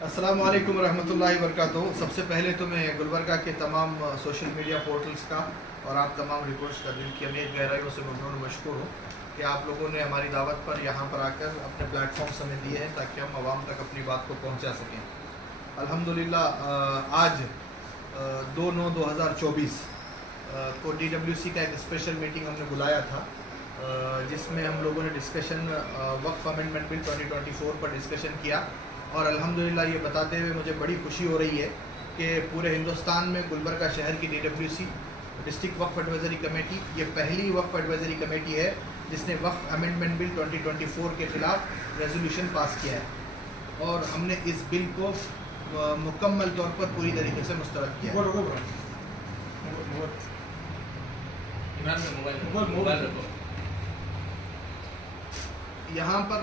अस्सलामु अलैकुम रहमतुल्लाहि व बरकातुहू। सबसे पहले तो मैं गुलबर्गा के तमाम सोशल मीडिया पोर्टल्स का और आप तमाम रिपोर्ट्स का दिल की अमीर गहराइयों से ममनून मशकूर हूँ कि आप लोगों ने हमारी दावत पर यहाँ पर आकर अपने प्लेटफॉर्म्स हमें दिए हैं ताकि हम आवाम तक अपनी बात को पहुँचा सकें। अल्हम्दुलिल्लाह आज 2/9/2024 को DWC का एक स्पेशल मीटिंग हमने बुलाया था, जिसमें हम लोगों ने डिस्कशन वक्फ अमेंडमेंट बिल 2024 पर डिस्कशन किया। और अल्हम्दुलिल्लाह ये बताते हुए मुझे बड़ी खुशी हो रही है कि पूरे हिंदुस्तान में गुलबर्गा शहर की DWC डिस्ट्रिक्ट वक्फ एडवाइजरी कमेटी ये पहली वक्फ एडवाइजरी कमेटी है जिसने वक्फ अमेंडमेंट बिल 2024 के ख़िलाफ़ रेजोल्यूशन पास किया है और हमने इस बिल को मुकम्मल तौर पर पूरी तरीके से मुस्तरद किया है। यहाँ पर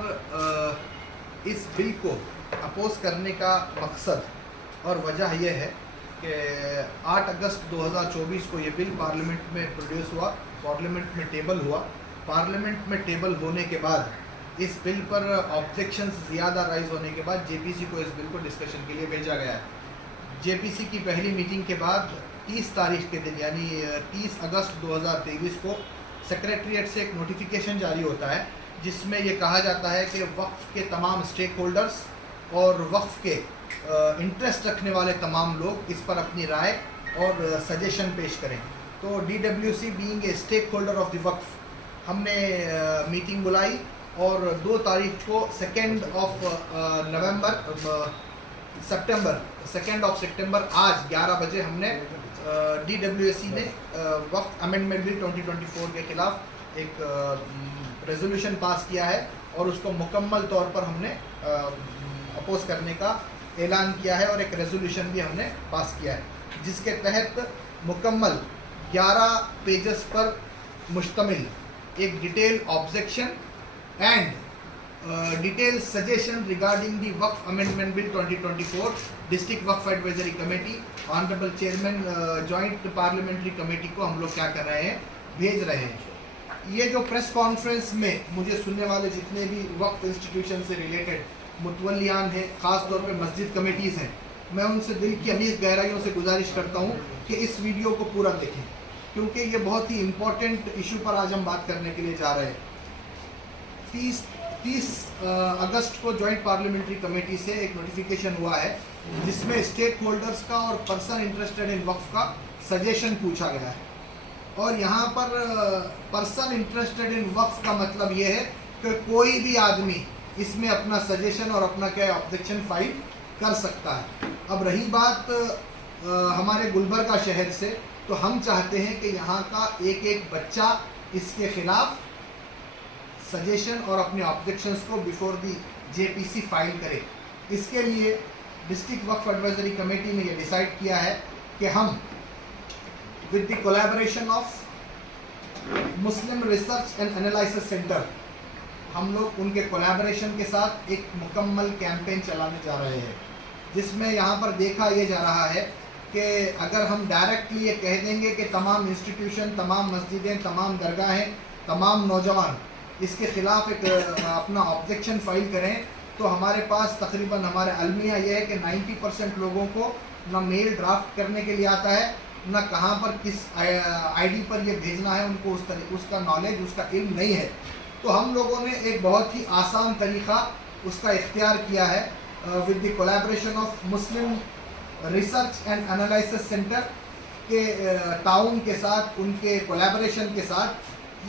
इस बिल को अपोज करने का मकसद और वजह यह है कि 8 अगस्त 2024 को ये बिल पार्लियामेंट में प्रोड्यूस हुआ, पार्लियामेंट में टेबल हुआ। पार्लियामेंट में टेबल होने के बाद इस बिल पर ऑब्जेक्शंस ज़्यादा राइज होने के बाद JPC को इस बिल को डिस्कशन के लिए भेजा गया है। JPC की पहली मीटिंग के बाद 30 तारीख के दिन यानी 30 अगस्त 2023 को सेक्रेटरीट से एक नोटिफिकेशन जारी होता है जिसमें ये कहा जाता है कि वक्फ के तमाम स्टेक होल्डर्स और वक्फ के इंटरेस्ट रखने वाले तमाम लोग इस पर अपनी राय और सजेशन पेश करें। तो DWC being a stakeholder of the वक्फ हमने मीटिंग बुलाई और 2 तारीख को 2 सितंबर आज 11 बजे हमने DWC ने वक्फ अमेंडमेंट बिल 2024 के ख़िलाफ़ एक रेजोल्यूशन पास किया है और उसको मुकम्मल तौर पर हमने अपोज करने का ऐलान किया है और एक रेजोल्यूशन भी हमने पास किया है जिसके तहत मुकम्मल 11 पेजेस पर मुश्तमिल एक detail objection and detail suggestion regarding the Waqf amendment bill 2024 district Waqf advisory committee honourable chairman joint parliamentary committee को हम लोग क्या कर रहे हैं, भेज रहे हैं। ये जो प्रेस कॉन्फ्रेंस में मुझे सुनने वाले जितने भी वक्फ इंस्टीट्यूशन से रिलेटेड मुतवल्लियान हैं, ख़ास तौर पे मस्जिद कमेटीज़ हैं, मैं उनसे दिल की अमीर गहराइयों से गुजारिश करता हूँ कि इस वीडियो को पूरा देखें क्योंकि ये बहुत ही इम्पोर्टेंट इशू पर आज हम बात करने के लिए जा रहे हैं। 30 अगस्त को जॉइंट पार्लियामेंट्री कमेटी से एक नोटिफिकेशन हुआ है जिसमें स्टेक होल्डर्स का और पर्सन इंटरेस्टेड इन वक्फ का सजेशन पूछा गया है। और यहाँ पर पर्सन इंटरेस्टेड इन वक्फ का मतलब ये है कि कोई भी आदमी इसमें अपना सजेशन और अपना क्या ऑब्जेक्शन फाइल कर सकता है। अब रही बात हमारे गुलबर्गा शहर से, तो हम चाहते हैं कि यहाँ का एक एक बच्चा इसके ख़िलाफ़ सजेशन और अपने ऑब्जेक्शंस को बिफोर दी JPC फाइल करे। इसके लिए डिस्ट्रिक्ट वक्फ एडवाइजरी कमेटी ने ये डिसाइड किया है कि हम with the collaboration of Muslim research and analysis centre हम लोग उनके कोलैबोरेशन के साथ एक मुकम्मल कैंपेन चलाने जा रहे हैं जिसमें यहाँ पर देखा ये जा रहा है कि अगर हम डायरेक्टली ये कह देंगे कि तमाम इंस्टीट्यूशन, तमाम मस्जिदें, तमाम दरगाहें, तमाम नौजवान इसके ख़िलाफ़ एक अपना ऑब्जेक्शन फाइल करें तो हमारे पास तकरीबन हमारे अलमिया ये है कि 90% लोगों को ना मेल ड्राफ्ट करने के लिए आता है, ना कहाँ पर किस ID पर ये भेजना है, उनको उसका नॉलेज, उसका इल्म नहीं है। तो हम लोगों ने एक बहुत ही आसान तरीक़ा उसका इख्तियार किया है with the collaboration of Muslim research and analysis centre के ताउन के साथ, उनके कोलैबोरेशन के साथ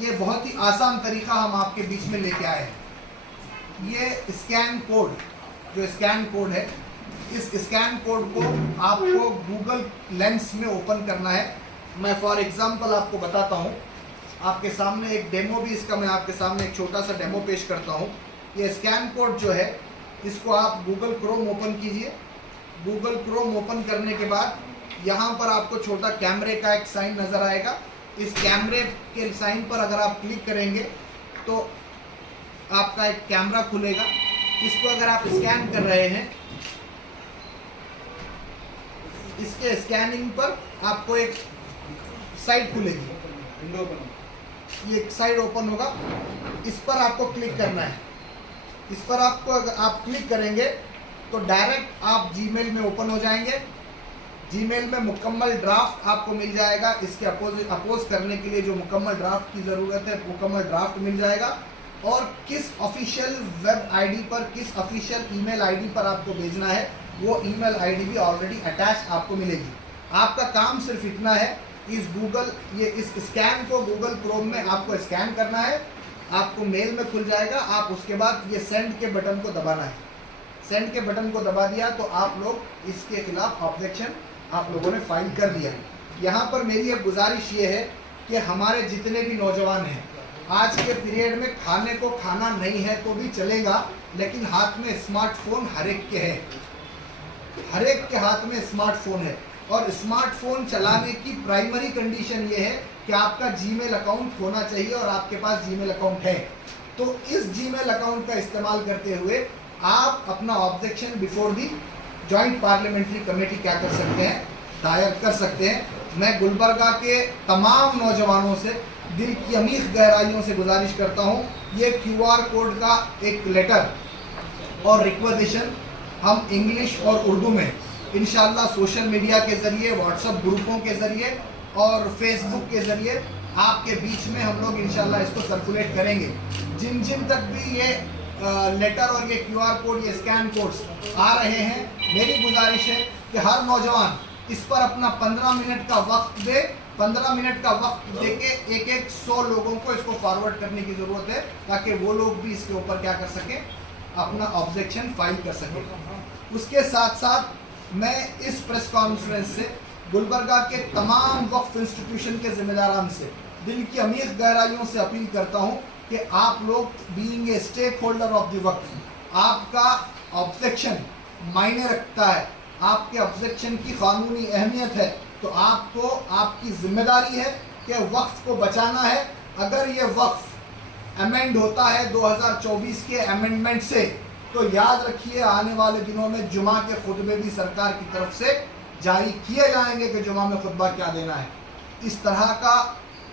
ये बहुत ही आसान तरीक़ा हम आपके बीच में लेके आए हैं। ये स्कैन कोड, जो स्कैन कोड है, इस स्कैन कोड को आपको गूगल लेंस में ओपन करना है। मैं फॉर एग्ज़ाम्पल आपको बताता हूँ, आपके सामने एक डेमो भी इसका मैं आपके सामने एक छोटा सा डेमो पेश करता हूँ। ये स्कैन कोड जो है इसको आप गूगल क्रोम ओपन कीजिए। गूगल क्रोम ओपन करने के बाद यहाँ पर आपको छोटा कैमरे का एक साइन नज़र आएगा। इस कैमरे के साइन पर अगर आप क्लिक करेंगे तो आपका एक कैमरा खुलेगा। इसको अगर आप स्कैन कर रहे हैं, इसके स्कैनिंग पर आपको एक साइट खुलेगी, विंडो ये एक साइड ओपन होगा, इस पर आपको क्लिक करना है। इस पर आपको अगर आप क्लिक करेंगे तो डायरेक्ट आप जीमेल में ओपन हो जाएंगे। जीमेल में मुकम्मल ड्राफ्ट आपको मिल जाएगा। इसके अपोज करने के लिए जो मुकम्मल ड्राफ्ट की ज़रूरत है, मुकम्मल ड्राफ्ट मिल जाएगा। और किस ऑफिशियल वेब आईडी पर, किस ऑफिशियल ईमेल आईडी पर आपको भेजना है, वो ईमेल आईडी भी ऑलरेडी अटैच आपको मिलेगी। आपका काम सिर्फ इतना है, इस स्कैन को गूगल क्रोम में आपको स्कैन करना है, आपको मेल में खुल जाएगा। आप उसके बाद ये सेंड के बटन को दबाना है। सेंड के बटन को दबा दिया तो आप लोग इसके खिलाफ ऑब्जेक्शन आप लोगों ने फाइल कर दिया। यहाँ पर मेरी एक गुजारिश ये है कि हमारे जितने भी नौजवान हैं, आज के पीरियड में खाने को खाना नहीं है तो भी चलेगा, लेकिन हाथ में स्मार्टफोन हर एक के है, हर एक के हाथ में स्मार्टफोन है। और स्मार्टफोन चलाने की प्राइमरी कंडीशन ये है कि आपका जीमेल अकाउंट होना चाहिए और आपके पास जीमेल अकाउंट है। तो इस जीमेल अकाउंट का इस्तेमाल करते हुए आप अपना objection before the joint parliamentary committee क्या कर सकते हैं, दायर कर सकते हैं। मैं गुलबर्गा के तमाम नौजवानों से दिल की अमीर गहराइयों से गुजारिश करता हूं, ये QR कोड का एक लेटर और रिक्वेजेशन हम इंग्लिश और उर्दू में इंशाल्लाह सोशल मीडिया के ज़रिए, व्हाट्सएप ग्रुपों के ज़रिए और फेसबुक के ज़रिए आपके बीच में हम लोग इंशाल्लाह इसको सर्कुलेट करेंगे। जिन जिन तक भी ये लेटर और ये QR कोड, ये स्कैन कोड्स आ रहे हैं, मेरी गुजारिश है कि हर नौजवान इस पर अपना 15 मिनट का वक्त दे। 15 मिनट का वक्त देके एक 100 लोगों को इसको फॉरवर्ड करने की ज़रूरत है, ताकि वो लोग भी इसके ऊपर क्या कर सकें, अपना ऑब्जेक्शन फाइल कर सकें। उसके साथ साथ मैं इस प्रेस कॉन्फ्रेंस से गुलबर्गा के तमाम वक्फ इंस्टीट्यूशन के जिम्मेदारान से दिल की अमीर गहराइयों से अपील करता हूं कि आप लोग being a stakeholder of the वक्फ, आपका ऑब्जेक्शन मायने रखता है, आपके ऑब्जेक्शन की कानूनी अहमियत है। तो आपको, आपकी जिम्मेदारी है कि वक्फ को बचाना है। अगर ये वक्फ अमेंड होता है 2024 के अमेंडमेंट से, तो याद रखिए आने वाले दिनों में जुमा के खुतबे भी सरकार की तरफ से जारी किए जाएंगे कि जुमा में खुतबा क्या देना है। इस तरह का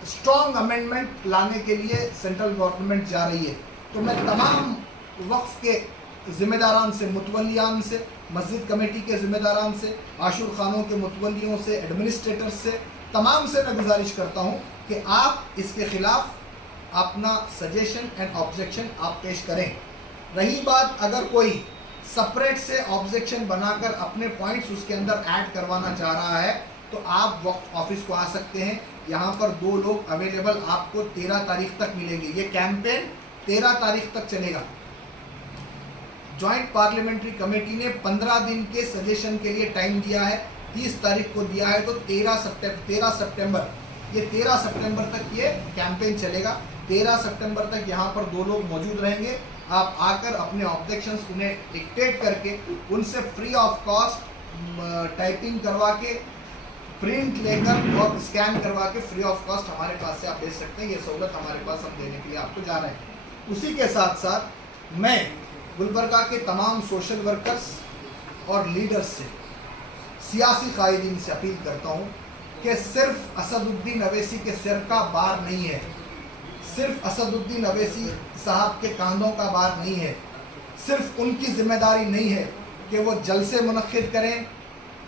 स्ट्रॉन्ग अमेंडमेंट लाने के लिए सेंट्रल गवर्नमेंट जा रही है। तो मैं तमाम वक्फ के ज़िम्मेदारान से, मुतवलियान से, मस्जिद कमेटी के ज़िम्मेदारान से, आशुर खानों के मुतवलियों से, एडमिनिस्ट्रेटर्स से, तमाम से मैं गुजारिश करता हूँ कि आप इसके ख़िलाफ़ अपना सजेशन एंड ऑब्जेक्शन आप पेश करें। रही बात अगर कोई सेपरेट से ऑब्जेक्शन बनाकर अपने पॉइंट्स उसके अंदर ऐड करवाना चाह रहा है, तो आप वक्फ ऑफिस को आ सकते हैं। यहाँ पर 2 लोग अवेलेबल आपको 13 तारीख तक मिलेंगे। ये कैंपेन 13 तारीख तक चलेगा। जॉइंट पार्लियामेंट्री कमेटी ने 15 दिन के सजेशन के लिए टाइम दिया है, 30 तारीख को दिया है, तो 13 सितंबर ये 13 सितंबर तक ये कैंपेन चलेगा। 13 सितंबर तक यहाँ पर 2 लोग मौजूद रहेंगे। आप आकर अपने ऑब्जेक्शंस उन्हें डिक्टेट करके उनसे फ्री ऑफ कॉस्ट टाइपिंग करवा के, प्रिंट लेकर और स्कैन करवा के फ्री ऑफ कॉस्ट हमारे पास से आप भेज सकते हैं। ये सहूलत हमारे पास हम देने के लिए आपको जा रहे हैं। उसी के साथ साथ मैं गुलबर्गा के तमाम सोशल वर्कर्स और लीडर्स से, सियासी कायदीन से अपील करता हूँ कि सिर्फ असदुद्दीन अवैसी के सिर का बार नहीं है, सिर्फ असदुद्दीन अवैसी साहब के कांधों का बार नहीं है, सिर्फ उनकी जिम्मेदारी नहीं है कि वो जलसे मुनक्किद करें,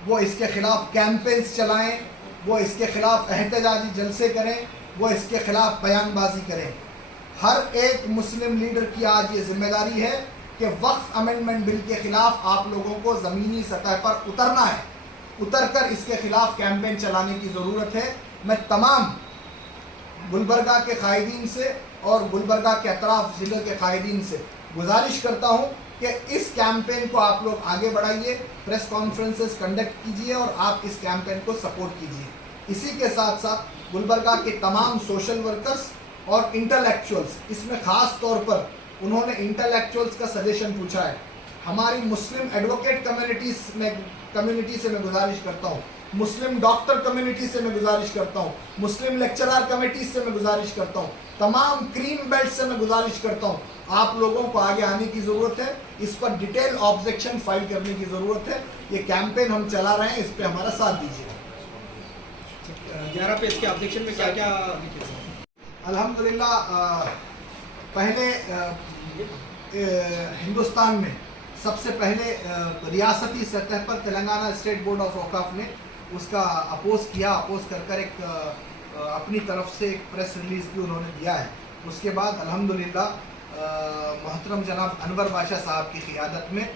वो इसके ख़िलाफ़ कैंपेन्स चलाएं, वो इसके ख़िलाफ़ एहतजाजी जलसे करें, वो इसके ख़िलाफ़ बयानबाजी करें। हर एक मुस्लिम लीडर की आज ये जिम्मेदारी है कि वक्फ अमेंडमेंट बिल के ख़िलाफ़ आप लोगों को ज़मीनी सतह पर उतरना है, उतरकर इसके ख़िलाफ़ कैंपेन चलाने की ज़रूरत है। मैं तमाम गुलबर्गा के कायदीन से और गुलबर्गा के अतराफ ज़िले के कायदीन से गुजारिश करता हूँ कि इस कैंपेन को आप लोग आगे बढ़ाइए, प्रेस कॉन्फ्रेंसेस कंडक्ट कीजिए और आप इस कैंपेन को सपोर्ट कीजिए। इसी के साथ साथ गुलबर्गा के तमाम सोशल वर्कर्स और इंटेलेक्चुअल्स, इसमें ख़ास तौर पर उन्होंने इंटेलेक्चुअल्स का सजेशन पूछा है। हमारी मुस्लिम एडवोकेट कम्युनिटी से मैं गुजारिश करता हूँ, मुस्लिम डॉक्टर कम्युनिटी से मैं गुजारिश करता हूँ, मुस्लिम लेक्चरर कमेटी से मैं गुजारिश करता हूँ, तमाम क्रीम बेल्ट से मैं गुजारिश करता हूँ, आप लोगों को आगे आने की ज़रूरत है। इस पर डिटेल ऑब्जेक्शन फाइल करने की ज़रूरत है। ये कैंपेन हम चला रहे हैं, इस पर हमारा साथ दीजिए। 11 पेज के ऑब्जेक्शन में क्या क्या? अल्हम्दुलिल्लाह, पहले हिंदुस्तान में सबसे पहले रियासती सतह पर तेलंगाना स्टेट बोर्ड ऑफ औकाफ ने उसका अपोज किया। अपोज कर एक अपनी तरफ से एक प्रेस रिलीज भी उन्होंने दिया है। उसके बाद अल्हम्दुलिल्लाह मोहतरम जनाब अनवर बादशाह साहब की क़ियादत में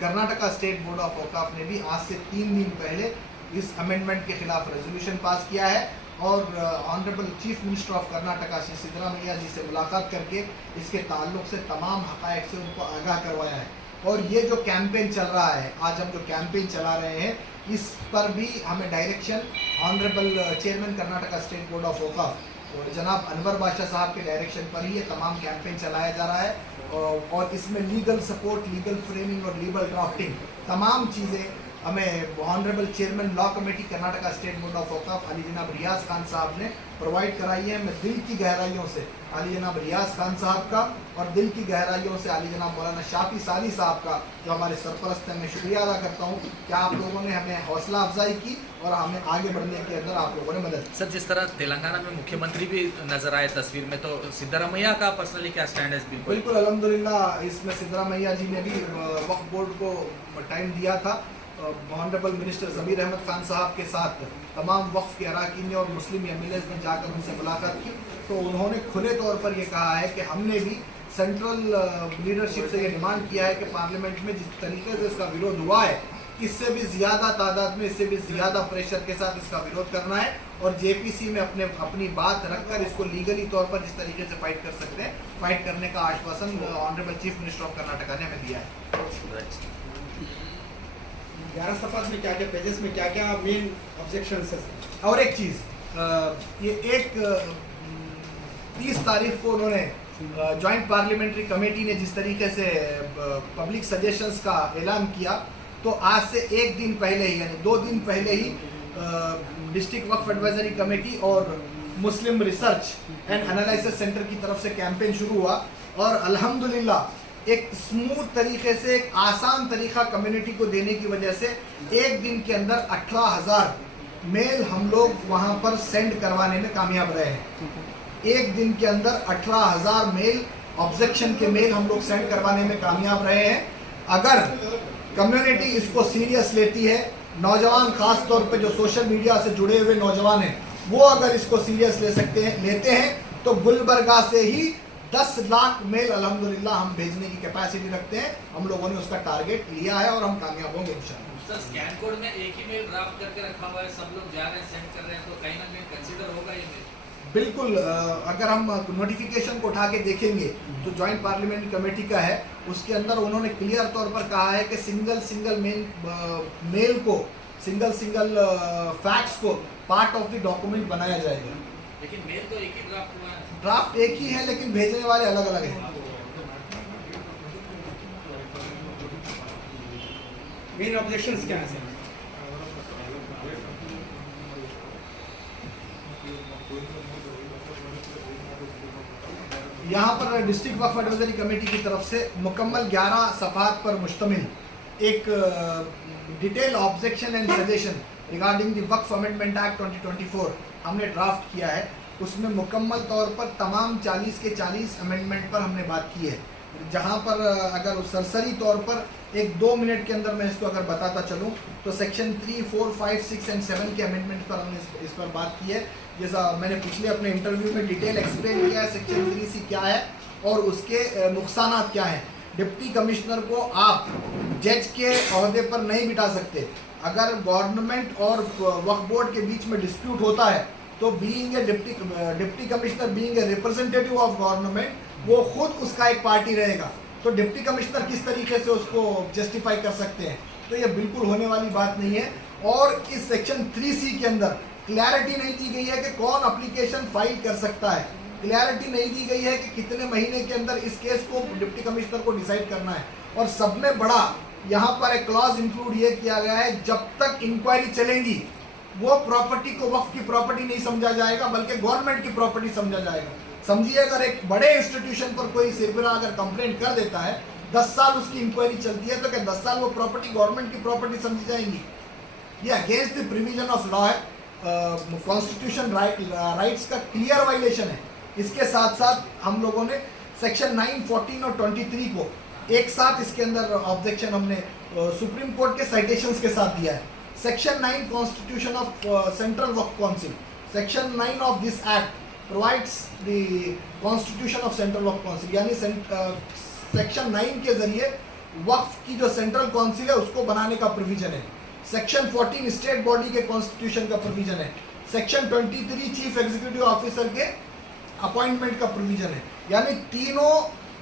कर्नाटका स्टेट बोर्ड ऑफ औकाफ ने भी आज से 3 दिन पहले इस अमेंडमेंट के खिलाफ रेजोल्यूशन पास किया है और honourable chief minister of Karnataka Shri Siddaramaiah ji से मुलाकात करके इसके ताल्लुक से तमाम हक़ाइक़ से उनको आगाह करवाया है। और ये जो कैंपेन चल रहा है, आज हम जो कैंपेन चला रहे हैं, इस पर भी हमें direction honourable chairman Karnataka state board of औकाफ और जनाब अनवर बादशाह साहब के डायरेक्शन पर ही ये तमाम कैंपेन चलाया जा रहा है। और इसमें लीगल सपोर्ट, लीगल फ्रेमिंग और लीगल ड्राफ्टिंग तमाम चीज़ें हमें honourable chairman law committee Karnataka state board of औकाफ अली जनाब रियाज खान साहब ने प्रोवाइड कराई है। मैं दिल की गहराइयों से अली जनाब रियाज खान साहब का और दिल की गहराइयों से अली जनाब मौलाना शाफी साली साहब का, जो हमारे सरपरस्त हैं, मैं शुक्रिया अदा करता हूँ कि आप लोगों ने हमें हौसला अफजाई की और हमें आगे बढ़ने के अंदर आप लोगों ने मदद। सर, जिस तरह तेलंगाना में मुख्यमंत्री भी नजर आए तस्वीर में, तो सिद्धरामैया का पर्सनली क्या स्टैंड है? बिल्कुल अल्हम्दुलिल्लाह, इसमें सिद्धरामैया जी ने भी वक्फ बोर्ड को टाइम दिया था। ऑनरेबल मिनिस्टर ज़मीर अहमद खान साहब के साथ तमाम वक्फ के अरकान और मुस्लिम एमएलएज ने जाकर उनसे मुलाकात की, तो उन्होंने खुले तौर पर यह कहा है कि हमने भी सेंट्रल लीडरशिप से ये डिमांड किया है कि पार्लियामेंट में जिस तरीके से इसका विरोध हुआ है, इससे भी ज़्यादा तादाद में, इससे भी ज़्यादा प्रेशर के साथ इसका विरोध करना है और जेपीसी में अपनी बात रखकर इसको लीगली तौर पर जिस तरीके से फाइट कर सकते हैं, फाइट करने का आश्वासन honourable chief minister of Karnataka ने हमें दिया है। 11 सफात में क्या क्या पेजेस में क्या क्या मेन ऑब्जेक्शंस है? और एक चीज़, ये एक 30 तारीख को उन्होंने जॉइंट पार्लियामेंट्री कमेटी ने जिस तरीके से पब्लिक सजेशंस का ऐलान किया, तो आज से एक दिन पहले ही, यानी 2 दिन पहले ही डिस्ट्रिक्ट वक्फ एडवाइजरी कमेटी और मुस्लिम रिसर्च एंड एनालिसिस सेंटर की तरफ से कैंपेन शुरू हुआ और अल्हम्दुलिल्लाह एक स्मूथ तरीके से, एक आसान तरीका कम्युनिटी को देने की वजह से एक दिन के अंदर 18,000 मेल हम लोग वहाँ पर सेंड करवाने में कामयाब रहे हैं। एक दिन के अंदर 18,000 मेल, ऑब्जेक्शन के मेल हम लोग सेंड करवाने में कामयाब रहे हैं। अगर कम्युनिटी इसको सीरियस लेती है, नौजवान खास तौर पे जो सोशल मीडिया से जुड़े हुए नौजवान हैं, वो अगर इसको सीरियस लेते हैं तो गुलबर्गा से ही 10 लाख मेल अल्हम्दुलिल्लाह हम भेजने की कैपेसिटी रखते हैं। हम लोगों ने उसका टारगेट लिया है और हम कामयाब होंगे इंशाल्लाह। सर, स्कैन कोड में एक ही मेल ड्राफ्ट करके रखा हुआ है, सब लोग जा रहे हैं, सेंड कर रहे हैं, तो कहीं ना कहीं कंसीडर होगा ये मेल? बिल्कुल, अगर हम नोटिफिकेशन को उठा के देखेंगे तो जॉइंट पार्लियामेंट्री कमेटी का है, उसके अंदर उन्होंने क्लियर तौर पर कहा है कि सिंगल मेल को, सिंगल फैक्ट्स को पार्ट ऑफ द डॉक्यूमेंट बनाया जाएगा। लेकिन मेल तो एक ही ड्राफ्ट हुआ है। ड्राफ्ट एक ही है लेकिन भेजने वाले अलग अलग हैं। मेन ऑब्जेक्शंस क्या हैं? यहाँ पर डिस्ट्रिक्ट वक्फ एडवाइजरी कमेटी की तरफ से मुकम्मल 11 सफ़ात पर मुश्तमिल एक detail objection and suggestion regarding the Waqf amendment act 2024 हमने ड्राफ्ट किया है। उसमें मुकम्मल तौर पर तमाम 40 के 40 अमेंडमेंट पर हमने बात की है। जहाँ पर अगर सरसरी तौर पर एक 2 मिनट के अंदर मैं इसको अगर बताता चलूँ तो सेक्शन 3, 4, 5, 6 एंड 7 के अमेंडमेंट पर हमने इस पर बात की है। जैसा मैंने पिछले अपने इंटरव्यू में डिटेल एक्सप्लेन किया है सेक्शन 3C क्या है और उसके नुकसानात क्या हैं। डिप्टी कमिश्नर को आप जज के अहदे पर नहीं बिठा सकते। अगर गवर्नमेंट और वक्फ बोर्ड के बीच में डिस्प्यूट होता है तो being a deputy commissioner, being a representative of government, वो खुद उसका एक पार्टी रहेगा। तो डिप्टी कमिश्नर किस तरीके से उसको जस्टिफाई कर सकते हैं? तो ये बिल्कुल होने वाली बात नहीं है। और इस सेक्शन 3C के अंदर क्लैरिटी नहीं दी गई है कि कौन एप्लीकेशन फाइल कर सकता है। क्लैरिटी नहीं दी गई है कि कितने महीने के अंदर इस केस को डिप्टी कमिश्नर को डिसाइड करना है। और सब में बड़ा यहाँ पर एक क्लॉज इंक्लूड ये किया गया है, जब तक इंक्वायरी चलेंगी वो प्रॉपर्टी को वक्फ की प्रॉपर्टी नहीं समझा जाएगा बल्कि गवर्नमेंट की प्रॉपर्टी समझा जाएगा। समझिए, अगर एक बड़े इंस्टीट्यूशन पर कोई सिरबरा अगर कंप्लेंट कर देता है, 10 साल उसकी इंक्वायरी चलती है, तो क्या 10 साल वो प्रॉपर्टी गवर्नमेंट की प्रॉपर्टी समझी जाएंगी? ये against the provision of law है, कॉन्स्टिट्यूशन राइट्स का क्लियर वायलेशन है। इसके साथ साथ हम लोगों ने सेक्शन 9, 14 और 23 को एक साथ इसके अंदर ऑब्जेक्शन हमने सुप्रीम कोर्ट के साइटेशंस के साथ दिया है। सेक्शन 9 कॉन्स्टिट्यूशन ऑफ सेंट्रल वक्फ council, section 9 of this act provides the constitution of central वक्फ काउंसिल, यानी सेक्शन 9 के जरिए वक्फ की जो सेंट्रल काउंसिल है उसको बनाने का प्रोविजन है। सेक्शन 14 स्टेट बॉडी के कॉन्स्टिट्यूशन का प्रोविजन है। सेक्शन 23 चीफ एग्जीक्यूटिव ऑफिसर के अपॉइंटमेंट का प्रोविजन है। यानी तीनों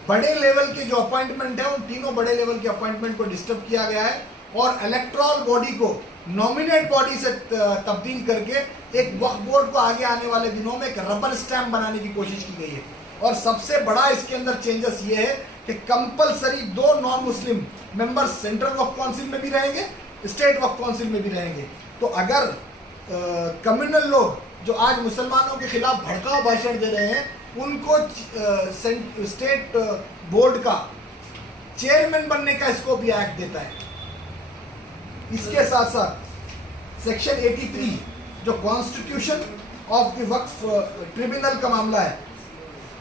बड़े लेवल के जो अपॉइंटमेंट है उन तीनों बड़े लेवल के अपॉइंटमेंट को डिस्टर्ब किया गया है और इलेक्टोरल बॉडी को नॉमिनेट बॉडी से तब्दील करके एक वक्फ बोर्ड को आगे आने वाले दिनों में एक रबर स्टैम्प बनाने की कोशिश की गई है। और सबसे बड़ा इसके अंदर चेंजेस ये है कि compulsory 2 non Muslim members central वक्फ काउंसिल में भी रहेंगे, स्टेट वक्फ काउंसिल में भी रहेंगे। तो अगर कम्युनल लोग जो आज मुसलमानों के खिलाफ भड़काऊ भाषण दे रहे हैं उनको स्टेट बोर्ड का चेयरमैन बनने का स्कोप भी एक्ट देता है। इसके साथ साथ सेक्शन 83 जो constitution of the Waqf tribunal का मामला है,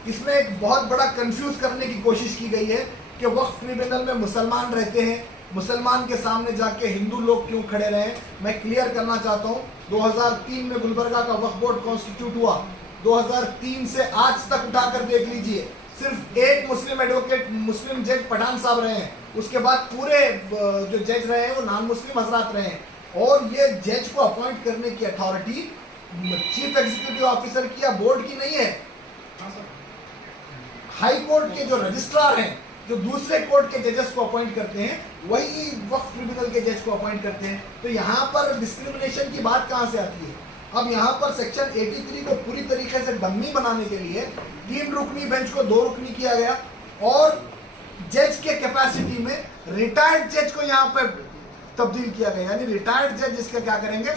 इसमें एक बहुत बड़ा कंफ्यूज करने की कोशिश की गई है कि वक्फ ट्रिब्यूनल में मुसलमान रहते हैं, मुसलमान के सामने जाके हिंदू लोग क्यों खड़े रहे। मैं क्लियर करना चाहता हूँ, 2003 में गुलबर्गा का वक्फ बोर्ड कॉन्स्टिट्यूट हुआ। 2003 से आज तक उठाकर देख लीजिए, सिर्फ एक मुस्लिम एडवोकेट मुस्लिम जज पठान साहब रहे हैं, उसके बाद पूरे जो जज रहे हैं वो नॉन मुस्लिम हजरात रहे हैं। और ये जज को अपॉइंट करने की अथॉरिटी चीफ एग्जीक्यूटिव ऑफिसर की या बोर्ड की नहीं है, हाई कोर्ट के जो रजिस्ट्रार हैं, जो दूसरे कोर्ट के जजेस को अपॉइंट करते हैं, वही वक्फ ट्रिब्यूनल के जज को अपॉइंट करते हैं। तो यहाँ पर डिस्क्रिमिनेशन की बात कहाँ से आती है? अब यहाँ पर सेक्शन 83 को पूरी तरीके से डम्मी बनाने के लिए 3 रुकनी बेंच को 2 रुकनी किया गया और जज के कैपेसिटी में रिटायर्ड जज को यहाँ पर तब्दील किया गया। यानी रिटायर्ड जज इसका क्या करेंगे,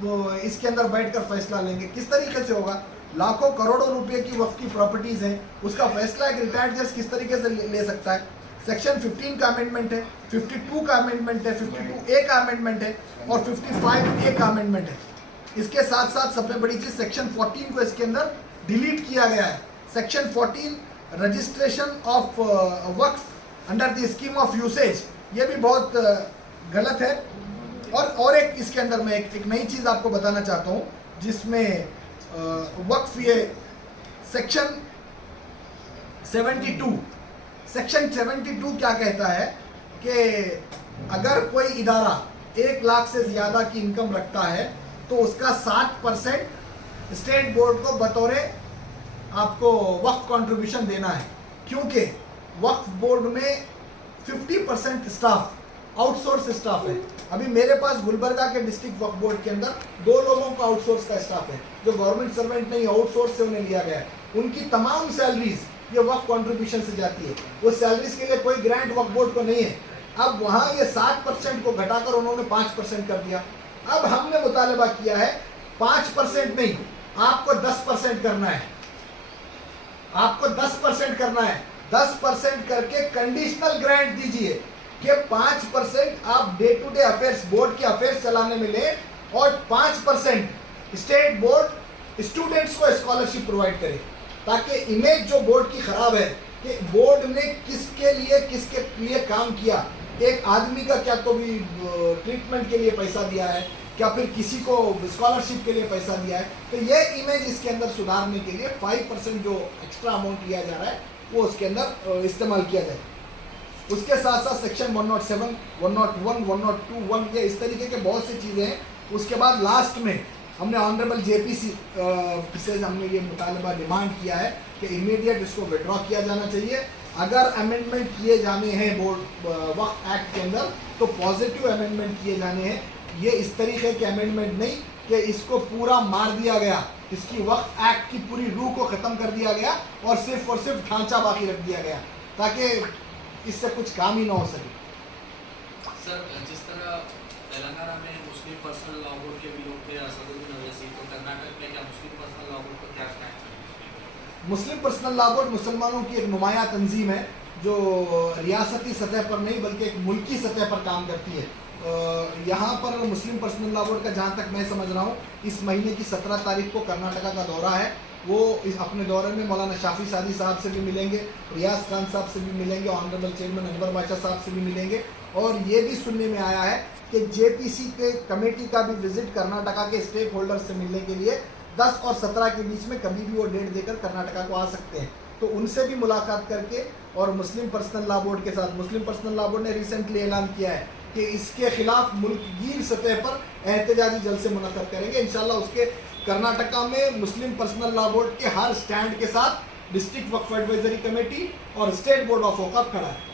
वो इसके अंदर बैठकर फैसला लेंगे। किस तरीके से होगा? लाखों करोड़ों रुपए की वक्फ की प्रॉपर्टीज हैं, उसका फैसला एक रिटायर्ड जज किस तरीके से ले सकता है? सेक्शन 15 का अमेंडमेंट है, 52 का अमेंडमेंट है, 52A का अमेंडमेंट है और 55A का अमेंडमेंट है। इसके साथ साथ सबसे बड़ी चीज सेक्शन 14 को इसके अंदर डिलीट किया गया है। Section 14 registration of Waqf under the scheme of usage, ये भी बहुत गलत है। और एक इसके अंदर मैं एक नई चीज़ आपको बताना चाहता हूँ जिसमें वक्फ ये सेक्शन 72 क्या कहता है कि अगर कोई इदारा 1 लाख से ज़्यादा की इनकम रखता है तो उसका 7% स्टेट बोर्ड को बतौर आपको वक्फ कंट्रीब्यूशन देना है, क्योंकि वक्फ बोर्ड में 50% स्टाफ आउटसोर्स स्टाफ है। अभी मेरे पास गुलबर्गा के डिस्ट्रिक्ट वक्फ बोर्ड के अंदर 2 लोगों का आउटसोर्स का स्टाफ है जो गवर्नमेंट सर्वेंट नहीं, आउटसोर्स से उन्हें लिया गया है। उनकी तमाम सैलरीज ये वक्फ कंट्रीब्यूशन से जाती है, वो सैलरीज के लिए कोई ग्रांट वक्फ बोर्ड को नहीं है। अब वहाँ ये 7% को घटाकर उन्होंने 5% कर दिया। अब हमने मुतालबा किया है 5% नहीं, आपको 10% करना है, आपको 10% करना है। 10% करके कंडीशनल ग्रांट दीजिए कि 5% आप day to day affairs, board के अफेयर्स चलाने में ले और 5% स्टेट बोर्ड स्टूडेंट्स को स्कॉलरशिप प्रोवाइड करे, ताकि इमेज जो बोर्ड की खराब है कि बोर्ड ने किसके लिए काम किया, एक आदमी का क्या तो भी ट्रीटमेंट के लिए पैसा दिया है, क्या फिर किसी को स्कॉलरशिप के लिए पैसा दिया है। तो ये इमेज इसके अंदर सुधारने के लिए 5% जो एक्स्ट्रा अमाउंट लिया जा रहा है वो उसके अंदर इस्तेमाल किया जाए। उसके साथ साथ सेक्शन 107, 101, 102, ये इस तरीके के बहुत सी चीज़ें हैं। उसके बाद लास्ट में हमने ऑनरेबल JPC से हमने ये मुतालबा डिमांड किया है कि इमीडिएट इसको विड्रॉ किया जाना चाहिए। अगर अमेंडमेंट किए जाने हैं बोर्ड वक्फ एक्ट के अंदर तो पॉजिटिव अमेंडमेंट किए जाने हैं, ये इस तरीके के अमेंडमेंट नहीं कि इसको पूरा मार दिया गया, इसकी वक्फ एक्ट की पूरी रूह को ख़त्म कर दिया गया और सिर्फ ढांचा बाकी रख दिया गया ताकि इससे कुछ काम ही ना हो सके। सर, जिस तरह तेलंगाना में मुस्लिम पर्सनल लॉ बोर्ड के भी लोग थे असदुद्दीन अवैसी, तो कर्नाटक में क्या मुस्लिम पर्सनल लॉ बोर्ड को क्या कहना है? मुस्लिम पर्सनल लॉ बोर्ड मुसलमानों की एक नुमाया तंजीम है जो रियासती सतह पर नहीं बल्कि एक मुल्की सतह पर काम करती है। यहाँ पर मुस्लिम पर्सनल लॉ बोर्ड का जहाँ तक मैं समझ रहा हूँ इस महीने की 17 तारीख को कर्नाटका का दौरा है वो इस अपने दौरे में मौलाना शाफी सादी साहब से भी मिलेंगे, रियाज खान साहब से भी मिलेंगे, ऑनरेबल चेयरमैन अनवर बादशाह साहब से भी मिलेंगे। और ये भी सुनने में आया है कि जेपीसी के कमेटी का भी विजिट कर्नाटका के स्टेक होल्डर से मिलने के लिए 10 और 17 के बीच में कभी भी वो डेट देकर कर्नाटका को आ सकते हैं। तो उनसे भी मुलाकात करके और मुस्लिम पर्सनल लॉ बोर्ड के साथ, मुस्लिम पर्सनल लॉ बोर्ड ने रिसेंटली ऐलान किया है कि इसके खिलाफ मुल्कगीर सतह पर एहतजाजी जल्द से मुनक़्क़द करेंगे। इंशाल्लाह उसके कर्नाटका में मुस्लिम पर्सनल लॉ बोर्ड के हर स्टैंड के साथ डिस्ट्रिक्ट वक्फ एडवाइजरी कमेटी और स्टेट बोर्ड ऑफ औक़ाफ़ खड़ा है।